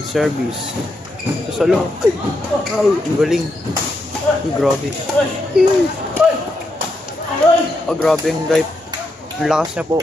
Good service. Sa salo. Ay! Ang galing. Ay, grabe. Oh, grabe yung dive. Ang lakas niya po.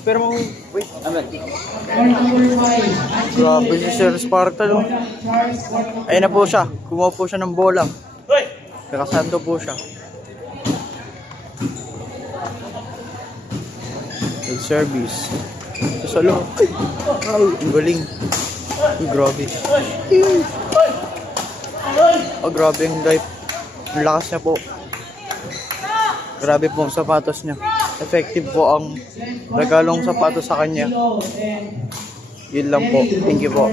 Pero wait, amen. Grabe si Sir Sparta, no? Ayun na po siya. Kumuha po siya ng bola. Kakasando po siya. Good service. Sa salo. Ay! Ang galing. Ay, grabe. Oh, grabe yung dive. Ang lakas niya po. Grabe po ang sapatos niya. Effective po ang regalong sapatos sa kanya. Yun lang po. Thank you po.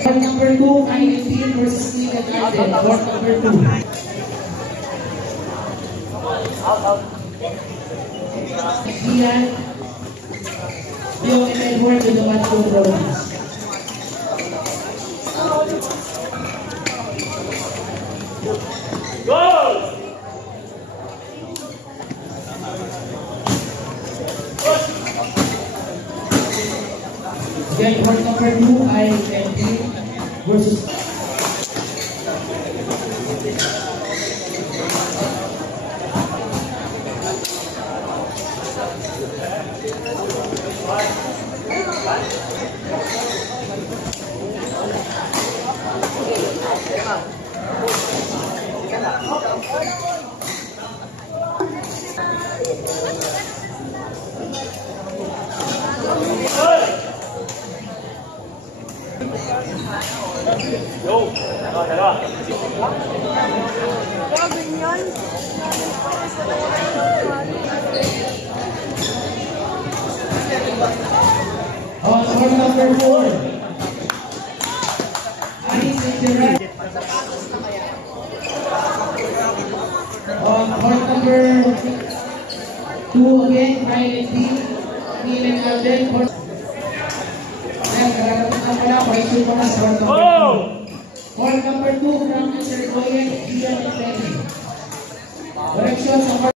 Court number 2, INTN versus Legal Garden. Court number 2. Ian, Bill and Edward with the match controls. Goal! Again, court number 2, INTN versus On court number 4. Alice Injurat. On court number 2 again, Ryan D. Nilan Alden. Ayan, karapit na pala. Question pa na sa court number 2. Court number 2 from Mr. Goyen, Ian Teddy. Correction sa court